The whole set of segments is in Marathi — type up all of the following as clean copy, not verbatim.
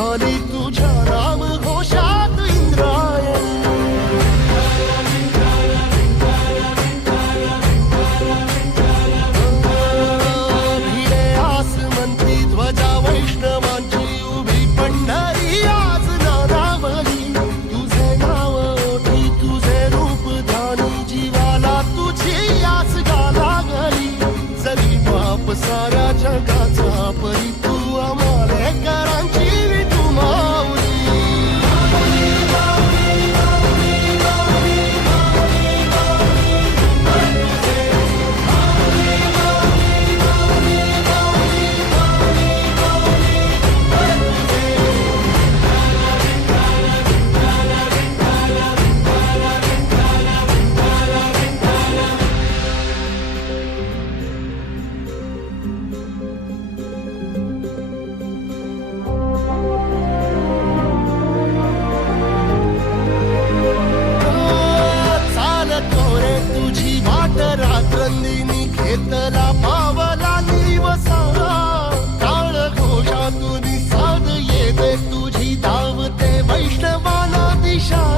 झाली तुझ्या नाम घोषात इंद्रायणी. भिडे आसमंती ध्वजा वैष्णवांची उभी पंढरी आज नानावली. तुझे नाव ओठी तुझे रूप ध्यानी जीवाला तुझी आस गा लागली. जरी बाप साऱ्या जगाचा परी तू आमालेकरांची विठू माऊली. रात्रंदिनी घेतला पावला दिवसा. काळ घोषातून साध येते तुझी धावते वैष्णवाला दिशा.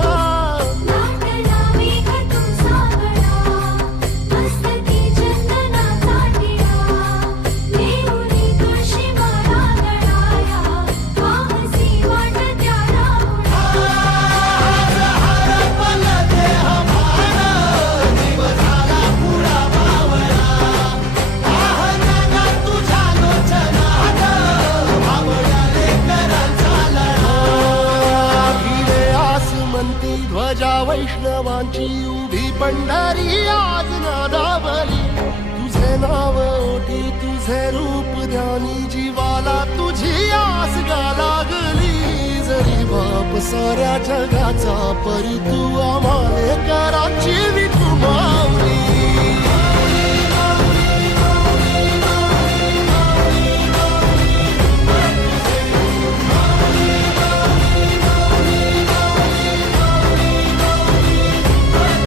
ध्वजा वैष्णवांची उभी पंढरी आज नादावली. तुझे नाव ओठी तुझे रूप ध्यानी जीवाला तुझी आस गा लागली. जरी बाप साऱ्या जगाचा परी तू आमालेकरांची विठू माऊली.